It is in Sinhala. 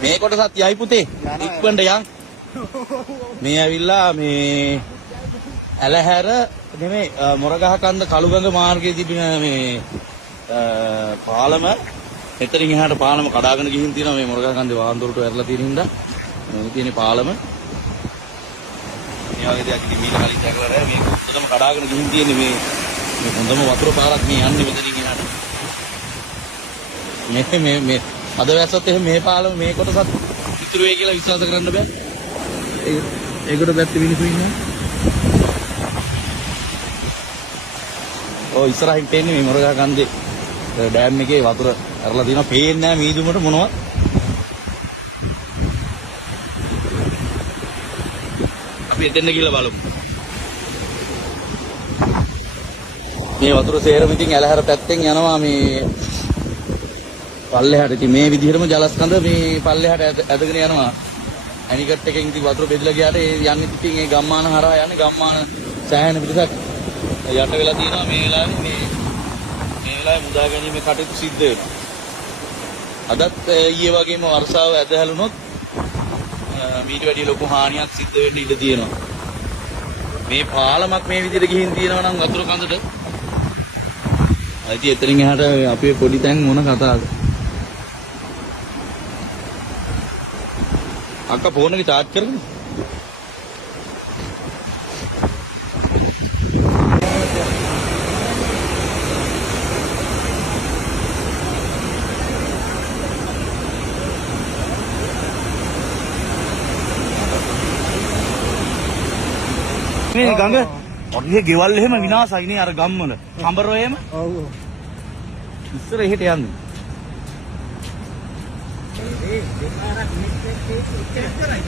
මේ කොටසත් යයි පුතේ. ඉක්වන්න යන්. මේ ඇවිල්ලා මේ ඇලහැර නෙමෙයි මොරගහකන්ද කළුගඟ මාර්ගයේ තිබෙන මේ පාලම එතනින් එහාට පාලම කඩාගෙන ගිහින් තියෙනවා මේ මොරගහකන්දේ වාන්දොරට වැරලා තියෙන හින්දා මේ තියෙන පාලම මේ වගේ දෙයක් ඉතින් මීට කලින් දැකලා නැහැ මේ හොඳම කඩාගෙන ගිහින් තියෙන්නේ මේ හොඳම වතුර පාරක් මේ යන්නේ මෙතනින් එහාට මේ අද වැස්සත් එහෙම මේ පාලම මේ කොටසත් ඉතුරු වෙයි කියලා විශ්වාස කරන්න බෑ ඒකට පැත්තේ මිනිස්සු ඉන්නවා ඔය ඉස්සරහින් තේන්නේ මේ මොරගහකන්දේ ඩෑම් එකේ වතුර අරලා තියෙනවා පේන්නේ නැහැ මීදුමට මොනවත් අපි එතෙන්ද ගිහලා බලමු මේ වතුර සේරම ඉතින් ඇලහැර පැත්තෙන් යනවා මේ පල්ලෙහාට ඉතින් මේ විදිහටම ජලස්කන්ධ මේ පල්ලෙහාට ඇදගෙන යනවා ඇනිකට් එකෙන් ඉතින් වතුර බෙදලා ගියාට ඒ යන්නේ ඉතින් ඒ ගම්මාන හරහා යන්නේ ගම්මාන සෑහෙන පිටසක් යට වෙලා තියෙනවා මේ වෙලාවේ මුදා ගැනීම කටයුතු සිද්ධ වෙනවා. අදත් ඊයේ වගේම වර්ෂාව ඇදහැළුනොත් මීට වැඩිය ලොකු හානියක් සිද්ධ වෙන්න ඉඩ තියෙනවා. මේ පාලමක් මේ විදිහට ගිහින් තියෙනවා නම් වතුර කඳට. අයිති එතනින් එහාට අපේ පොඩි තැන් මොන කතාවද? අක්කා ෆෝන් එක charge කරගන්න. මේ ගඟ ඔගේ ගෙවල් එහෙම විනාශයි නේ අර ගම්වල. කඹරෝ එහෙම. ඔව්. ඉස්සර එහෙට යන්නේ. ඒ දෙපාරක් මිස්ටේක් කරයි.